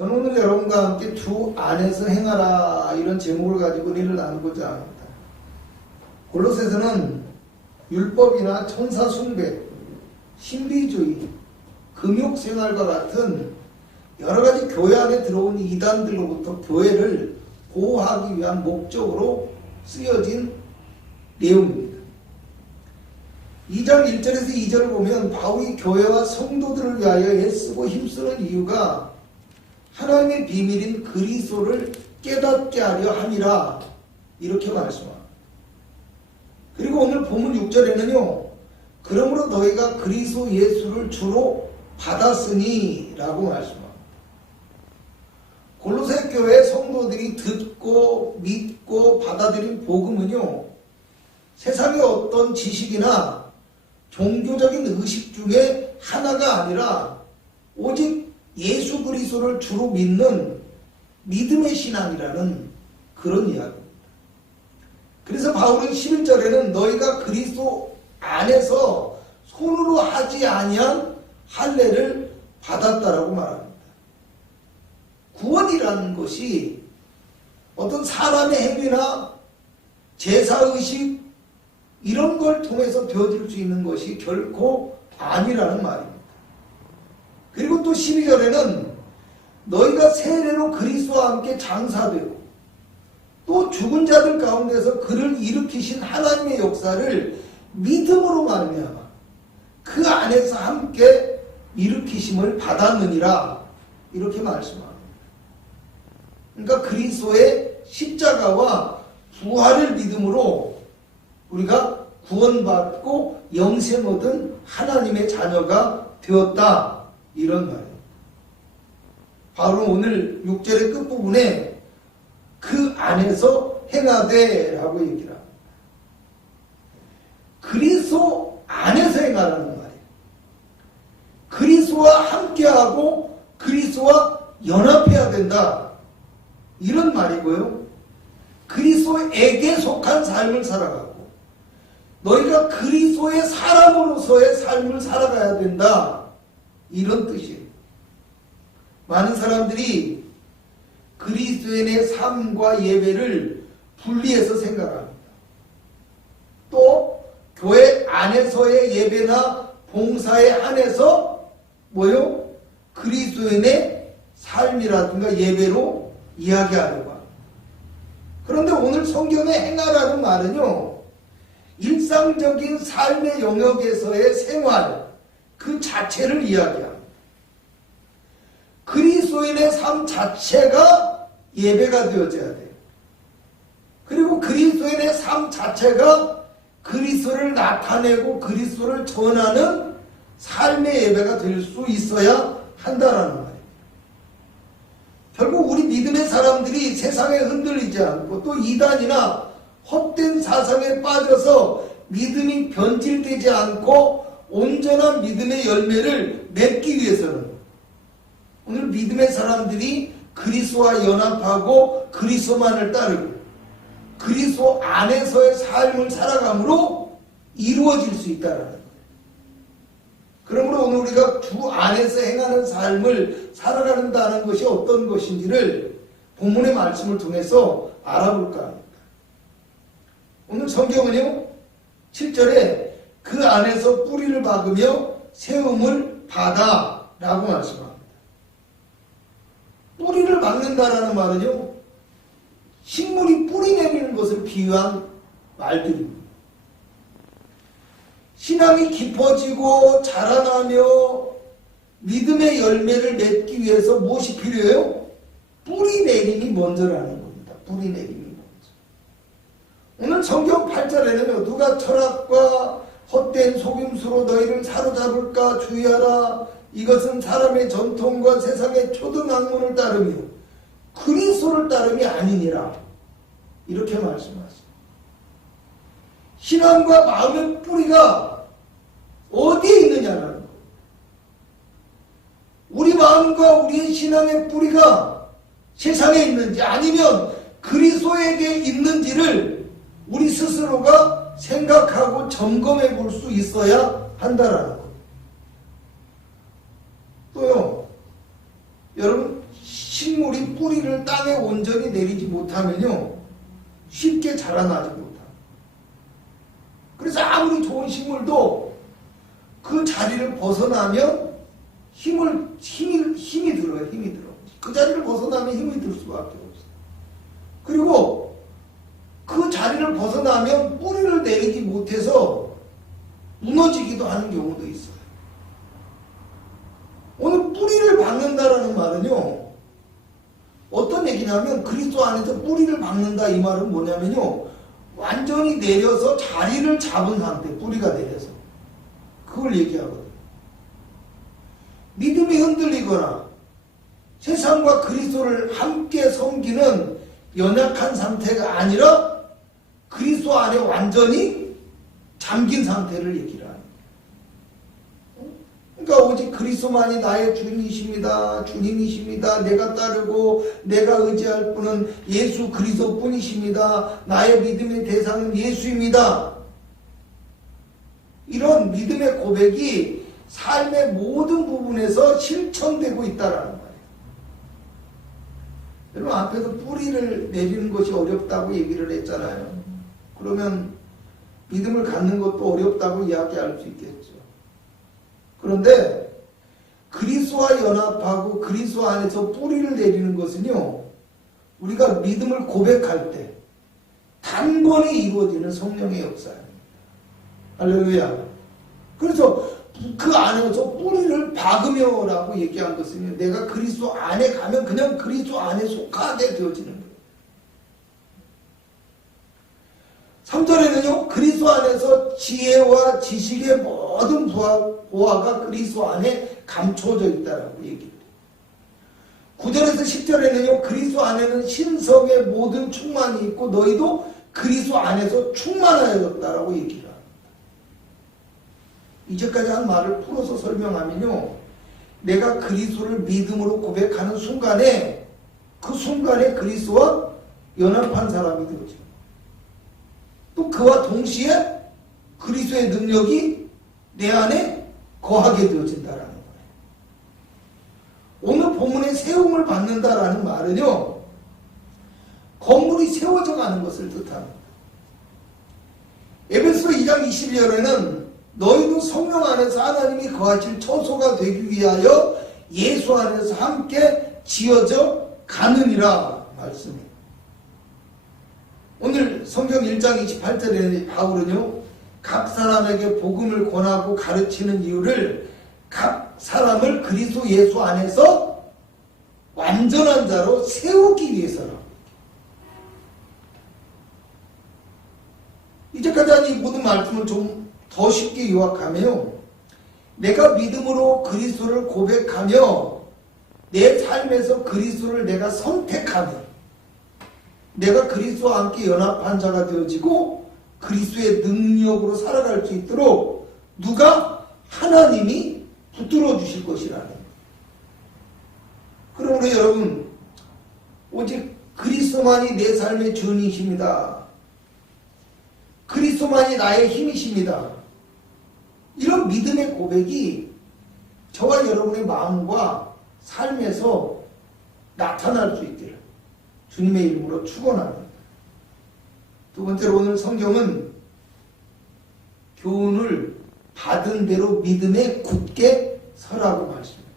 저는 오늘 여러분과 함께 주 안에서 행하라 이런 제목을 가지고 일을 나누고자 합니다. 골로새서는 율법이나 천사 숭배, 신비주의, 금욕생활과 같은 여러 가지 교회 안에 들어온 이단들로부터 교회를 보호하기 위한 목적으로 쓰여진 내용입니다. 2장 1절에서 2절을 보면 바울이 교회와 성도들을 위하여 애쓰고 힘쓰는 이유가 하나님의 비밀인 그리스도를 깨닫게 하려 함이라 이렇게 말씀합니다. 그리고 오늘 본문 6절에는요. 그러므로 너희가 그리스도 예수를 주로 받았으니 라고 말씀합니다. 골로새 교회 성도들이 듣고 믿고 받아들인 복음은요. 세상의 어떤 지식이나 종교적인 의식 중에 하나가 아니라 오직 예수 그리스도를 주로 믿는 믿음의 신앙이라는 그런 이야기입니다. 그래서 바울은 11절에는 너희가 그리스도 안에서 손으로 하지 아니한 할례를 받았다라고 말합니다. 구원이라는 것이 어떤 사람의 행위나 제사의식 이런 걸 통해서 되어질 수 있는 것이 결코 아니라는 말입니다. 그리고 또 12절에는 너희가 세례로 그리스도와 함께 장사되고 또 죽은 자들 가운데서 그를 일으키신 하나님의 역사를 믿음으로 말미암아 그 안에서 함께 일으키심을 받았느니라 이렇게 말씀합니다. 그러니까 그리스도의 십자가와 부활을 믿음으로 우리가 구원받고 영생 얻은 하나님의 자녀가 되었다 이런 말이에요. 바울은 오늘 6절의 끝부분에 그 안에서 행하되 라고 얘기를 합니다. 그리스도 안에서 행하라는 말이에요. 그리스도와 함께하고 그리스도와 연합해야 된다 이런 말이고요. 그리스도에게 속한 삶을 살아가고 너희가 그리스도의 사람으로서의 삶을 살아가야 된다 이런 뜻이에요. 많은 사람들이 그리스도인의 삶과 예배를 분리해서 생각합니다. 또 교회 안에서의 예배나 봉사에 한해서 그리스도인의 삶이라든가 예배로 이야기하려고 합니다. 그런데 오늘 성경에 행하라는 말은요. 일상적인 삶의 영역에서의 생활 그 자체를 이야기합니다. 그리스도인의 삶 자체가 예배가 되어져야 돼요. 그리고 그리스도인의 삶 자체가 그리스도를 나타내고 그리스도를 전하는 삶의 예배가 될 수 있어야 한다라는 말이에요. 결국 우리 믿음의 사람들이 세상에 흔들리지 않고 또 이단이나 헛된 사상에 빠져서 믿음이 변질되지 않고 온전한 믿음의 열매를 맺기 위해서는 오늘 믿음의 사람들이 그리스도와 연합하고 그리스도만을 따르고 그리스도 안에서의 삶을 살아감으로 이루어질 수 있다는 거예요. 그러므로 오늘 우리가 주 안에서 행하는 삶을 살아가는다는 것이 어떤 것인지를 본문의 말씀을 통해서 알아볼까 합니다. 오늘 성경은요 7절에 그 안에서 뿌리를 박으며 세움을 받아 라고 말씀합니다. 뿌리를 박는다라는 말은요 식물이 뿌리 내리는 것을 비유한 말들입니다. 신앙이 깊어지고 자라나며 믿음의 열매를 맺기 위해서 무엇이 필요해요? 뿌리 내림이 먼저라는 겁니다. 뿌리 내림이 먼저. 오늘 성경 8절에는요 누가 철학과 헛된 속임수로 너희를 사로잡을까 주의하라. 이것은 사람의 전통과 세상의 초등학문을 따르며 그리스도를 따름이 아니니라. 이렇게 말씀하십니다. 신앙과 마음의 뿌리가 어디에 있느냐는 거예요. 우리 마음과 우리의 신앙의 뿌리가 세상에 있는지 아니면 그리스도에게 있는지를 우리 스스로가 생각하고 점검해 볼 수 있어야 한다라는 거예요. 또요, 여러분 식물이 뿌리를 땅에 온전히 내리지 못하면요, 쉽게 자라나지 못합니다. 그래서 아무리 좋은 식물도 그 자리를 벗어나면 힘이 들어요. 힘이 들어. 그 자리를 벗어나면 힘이 들 수밖에 없어요. 그리고 그 자리를 벗어나면 뿌리를 내리지 못해서 무너지기도 하는 경우도 있어요. 오늘 뿌리를 박는다라는 말은요, 어떤 얘기냐면 그리스도 안에서 뿌리를 박는다 이 말은 뭐냐면요, 완전히 내려서 자리를 잡은 상태, 뿌리가 내려서 그걸 얘기하거든요. 믿음이 흔들리거나 세상과 그리스도를 함께 섬기는 연약한 상태가 아니라 그리스도 안에 완전히 잠긴 상태를 얘기를 합니다. 그러니까 오직 그리스도만이 나의 주님이십니다. 주님이십니다. 내가 따르고 내가 의지할 분은 예수 그리스도뿐이십니다. 나의 믿음의 대상은 예수입니다. 이런 믿음의 고백이 삶의 모든 부분에서 실천되고 있다라는 거예요. 여러분, 앞에서 뿌리를 내리는 것이 어렵다고 얘기를 했잖아요. 그러면 믿음을 갖는 것도 어렵다고 이야기할 수 있겠죠. 그런데 그리스도와 연합하고 그리스도 안에서 뿌리를 내리는 것은요, 우리가 믿음을 고백할 때 단번에 이루어지는 성령의 역사입니다. 할렐루야. 그래서 그 안에서 뿌리를 박으며라고 얘기한 것은요, 내가 그리스도 안에 가면 그냥 그리스도 안에 속하게 되어지는 거예요. 3절에는요, 그리스도 안에서 지혜와 지식의 모든 보화가 그리스도 안에 감춰져 있다라고 얘기해요. 9절에서 10절에는요, 그리스도 안에는 신성의 모든 충만이 있고 너희도 그리스도 안에서 충만하였다라고 얘기를 합니다. 이제까지 한 말을 풀어서 설명하면요, 내가 그리스도를 믿음으로 고백하는 순간에 그 순간에 그리스도와 연합한 사람이 되어집니다. 또 그와 동시에 그리스도의 능력이 내 안에 거하게 되어진다라는 거예요. 오늘 본문에 세움을 받는다라는 말은요, 건물이 세워져 가는 것을 뜻합니다. 에베소 2장 22절에는 너희도 성령 안에서 하나님이 거하실 처소가 되기 위하여 예수 안에서 함께 지어져 가느니라 말씀입니다. 오늘 성경 1장 28절에 바울은요, 각 사람에게 복음을 권하고 가르치는 이유를 각 사람을 그리스도 예수 안에서 완전한 자로 세우기 위해서라. 이제까지 한 이 모든 말씀을 좀 더 쉽게 요약하면요, 내가 믿음으로 그리스도를 고백하며 내 삶에서 그리스도를 내가 선택하면 내가 그리스도와 함께 연합한 자가 되어지고 그리스도의 능력으로 살아갈 수 있도록 누가? 하나님이 붙들어 주실 것이라는 거예요. 그러므로 여러분, 오직 그리스도만이 내 삶의 주인이십니다. 그리스도만이 나의 힘이십니다. 이런 믿음의 고백이 저와 여러분의 마음과 삶에서 나타날 수 있기를 주님의 이름으로 축원합니다. 두 번째로 오늘 성경은 교훈을 받은 대로 믿음에 굳게 서라고 말씀합니다.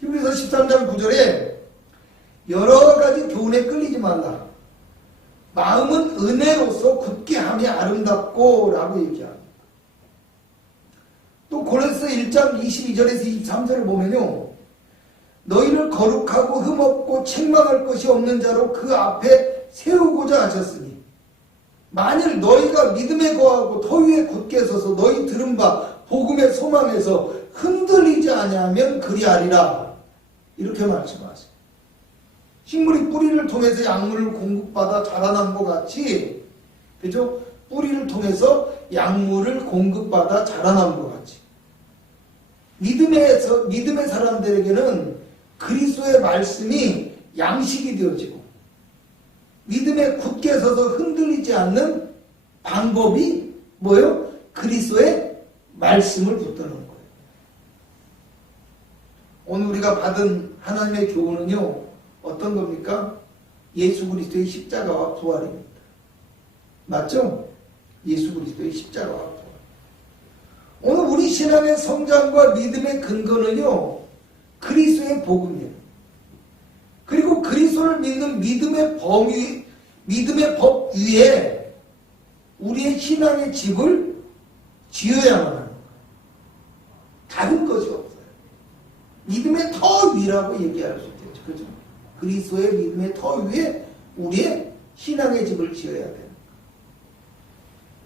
히브리서 13장 9절에 여러 가지 교훈에 끌리지 말라. 마음은 은혜로서 굳게 함이 아름답고 라고 얘기합니다. 또 고린도서 1장 22절에서 23절을 보면요, 너희를 거룩하고 흠없고 책망할 것이 없는 자로 그 앞에 세우고자 하셨으니 만일 너희가 믿음에 거하고 터 위에 굳게 서서 너희 들은 바 복음의 소망에서 흔들리지 아니하면 그리하리라. 이렇게 말씀하세요. 식물이 뿌리를 통해서 약물을 공급받아 자라난 것 같이, 그죠? 뿌리를 통해서 약물을 공급받아 자라난 것 같이 믿음의 사람들에게는 그리스도의 말씀이 양식이 되어지고 믿음에 굳게 서서 흔들리지 않는 방법이 뭐예요? 그리스도의 말씀을 붙드는 거예요. 오늘 우리가 받은 하나님의 교훈은요, 어떤 겁니까? 예수 그리스도의 십자가와 부활입니다. 맞죠? 예수 그리스도의 십자가와 부활. 오늘 우리 신앙의 성장과 믿음의 근거는요, 그리스도의 복음이에요. 그리고 그리스도를 믿는 믿음의 법 위에 우리의 신앙의 집을 지어야만 하는 거예요. 다른 것이 없어요. 믿음의 터 위라고 얘기할 수 있겠죠. 그죠? 그리스도의 믿음의 터 위에 우리의 신앙의 집을 지어야 돼요.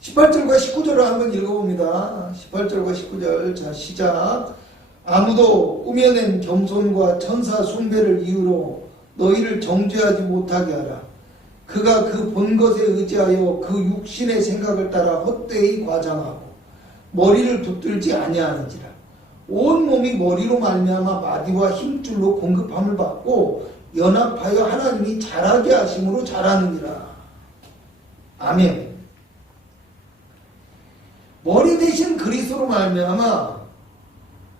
18절과 19절을 한번 읽어봅니다. 18절과 19절. 자, 시작. 아무도 꾸며낸 겸손과 천사 숭배를 이유로 너희를 정죄하지 못하게 하라. 그가 그 본 것에 의지하여 그 육신의 생각을 따라 헛되이 과장하고 머리를 붙들지 아니하는지라. 온 몸이 머리로 말미암아 마디와 힘줄로 공급함을 받고 연합하여 하나님이 자라게 하심으로 자라느니라. 아멘. 머리 대신 그리스도로 말미암아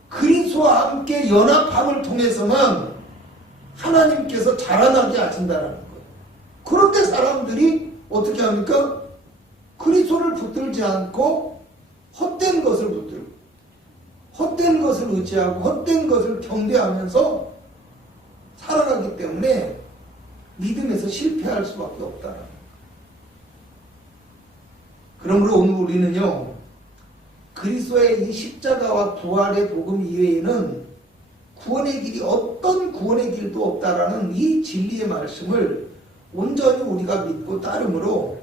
그리스도와 함께 연합함을 통해서만 하나님께서 자라나게 하신다는 거예요. 그런데 사람들이 어떻게 합니까? 그리스도를 붙들지 않고 헛된 것을 붙들고 헛된 것을 의지하고 헛된 것을 경배하면서 살아가기 때문에 믿음에서 실패할 수밖에 없다는 거예요. 그러므로 오늘 우리는요, 그리스도의 이 십자가와 부활의 복음 이외에는 구원의 길이 어떤 구원의 길도 없다라는 이 진리의 말씀을 온전히 우리가 믿고 따름으로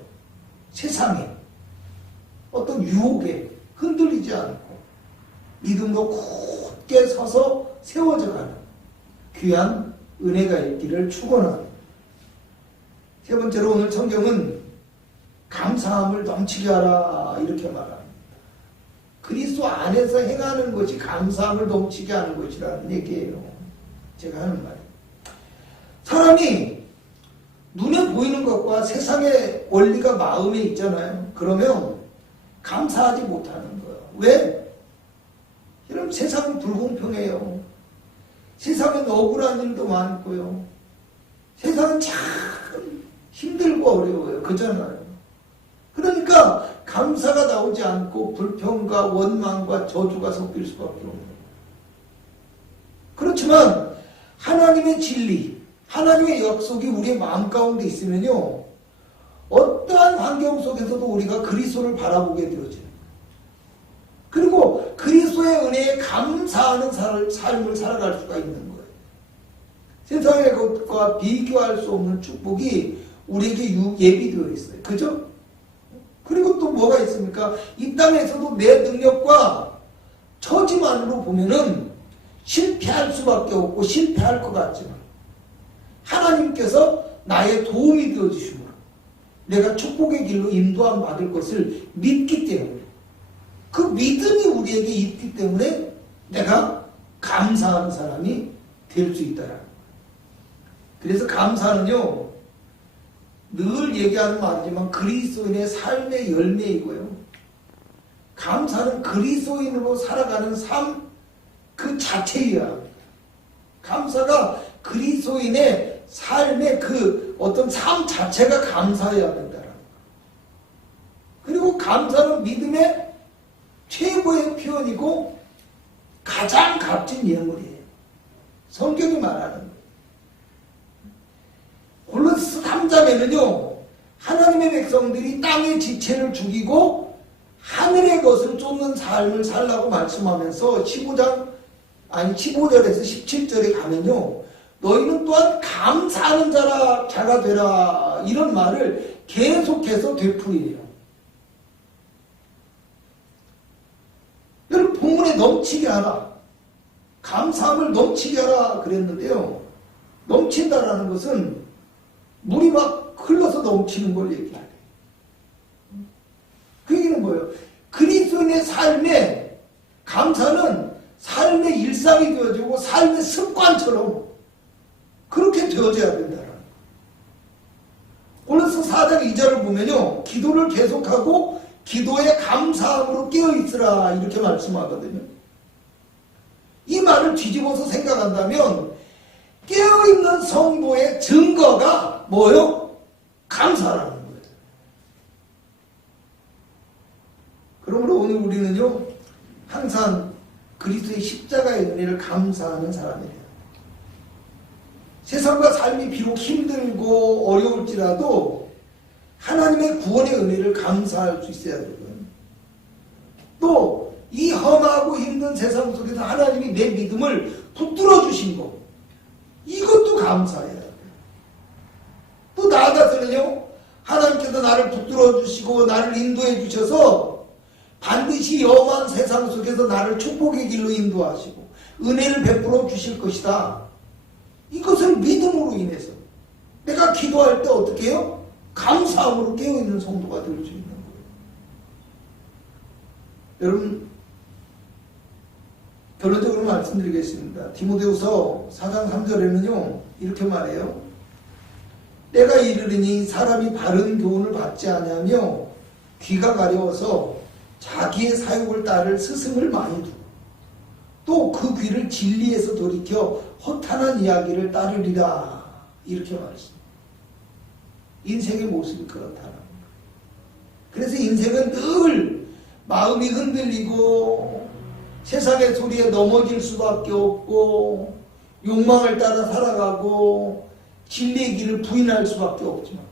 세상에 어떤 유혹에 흔들리지 않고 믿음으로 굳게 서서 세워져가는 귀한 은혜가 있기를 축원합니다. 세 번째로 오늘 성경은 감사함을 넘치게 하라 이렇게 말합니다. 그리스도 안에서 행하는 것이 감사함을 넘치게 하는 것이라는 얘기예요. 제가 하는 말이에요. 사람이 눈에 보이는 것과 세상의 원리가 마음에 있잖아요. 그러면 감사하지 못하는 거예요. 왜? 여러분, 세상은 불공평해요. 세상엔 억울한 일도 많고요. 세상은 참 힘들고 어려워요. 그잖아요. 그러니까 감사가 나오지 않고 불평과 원망과 저주가 섞일 수밖에 없는 거예요. 그렇지만 하나님의 진리, 하나님의 약속이 우리의 마음 가운데 있으면요, 어떠한 환경 속에서도 우리가 그리스도를 바라보게 되어져요. 그리고 그리스도의 은혜에 감사하는 삶을 살아갈 수가 있는 거예요. 세상의 것과 비교할 수 없는 축복이 우리에게 예비되어 있어요. 그죠? 그리고 또 뭐가 있습니까? 이 땅에서도 내 능력과 처지만으로 보면은 실패할 수밖에 없고 실패할 것 같지만 하나님께서 나의 도움이 되어주시므로 내가 축복의 길로 인도함 받을 것을 믿기 때문에 그 믿음이 우리에게 있기 때문에 내가 감사하는 사람이 될 수 있다라는 거예요. 그래서 감사는요, 늘 얘기하는 말이지만 그리스도인의 삶의 열매이고요. 감사는 그리스도인으로 살아가는 삶 그 자체이야 합니다. 감사가 그리스도인의 삶의 그 어떤 삶 자체가 감사해야 된다라는 거예요. 그리고 감사는 믿음의 최고의 표현이고 가장 값진 예물이에요. 성경이 말하는 거예요. 골로새 3장에는요, 하나님의 백성들이 땅의 지체를 죽이고 하늘의 것을 쫓는 삶을 살라고 말씀하면서 15절에서 17절에 가면요, 너희는 또한 감사하는 자가 되라 이런 말을 계속해서 되풀이해요. 여러분, 본문에 넘치게 하라, 감사함을 넘치게 하라 그랬는데요, 넘친다라는 것은 물이 막 흘러서 넘치는 걸 얘기하네. 그 얘기는 뭐예요? 그리스도인의 삶에 감사는 삶의 일상이 되어지고 삶의 습관처럼 그렇게 되어져야 된다는 거예요. 골로새 4장 2절을 보면요, 기도를 계속하고 기도에 감사함으로 깨어있으라 이렇게 말씀하거든요. 이 말을 뒤집어서 생각한다면 깨어있는 성도의 증거가 뭐요? 감사라는 거예요. 그러므로 오늘 우리는요, 항상 그리스도의 십자가의 은혜를 감사하는 사람이에요. 세상과 삶이 비록 힘들고 어려울지라도 하나님의 구원의 은혜를 감사할 수 있어야 되거든요. 또 이 험하고 힘든 세상 속에서 하나님이 내 믿음을 붙들어 주신 것, 이것도 감사해야 돼요. 또 나아가서는요, 하나님께서 나를 붙들어 주시고 나를 인도해 주셔서 반드시 험한 세상 속에서 나를 축복의 길로 인도하시고 은혜를 베풀어 주실 것이다. 이것을 믿음으로 인해서 내가 기도할 때 어떻게 해요? 감사함으로 깨어있는 성도가 될 수 있는 거예요. 여러분, 결론적으로 말씀드리겠습니다. 디모데후서 4장 3절에는요 이렇게 말해요. 때가 이르리니 사람이 바른 교훈을 받지 아니하며 귀가 가려워서 자기의 사욕을 따를 스승을 많이 두고 또 그 귀를 진리에서 돌이켜 허탄한 이야기를 따르리라. 이렇게 말했습니다. 인생의 모습이 그렇다는 거예요. 그래서 인생은 늘 마음이 흔들리고 세상의 소리에 넘어질 수밖에 없고 욕망을 따라 살아가고 진리의 길을 부인할 수밖에 없지만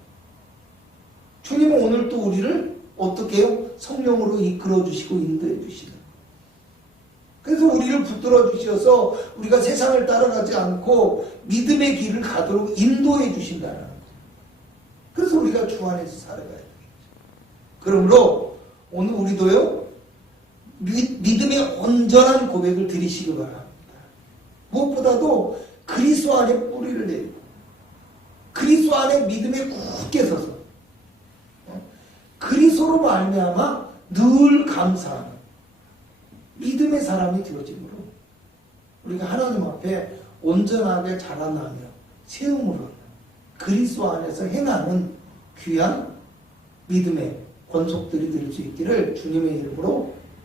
주님은 오늘 또 우리를 어떻게 해요? 성령으로 이끌어 주시고 인도해 주시다. 그래서 우리를 붙들어 주셔서 우리가 세상을 따라가지 않고 믿음의 길을 가도록 인도해 주신다는 거죠. 그래서 우리가 주 안에서 살아가야 되겠죠. 그러므로 오늘 우리도요, 믿음의 온전한 고백을 드리시기 바랍니다. 무엇보다도 그리스도 안에 뿌리를 내리고 그리스도 안에 믿음에 굳게 서서 그리스도로 말미암아 늘 감사하는 믿음의 사람이 되어지므로 우리가 하나님 앞에 온전하게 자라나며 세움으로 그리스도 안에서 행하는 귀한 믿음의 권속들이 될 수 있기를 주님의 이름으로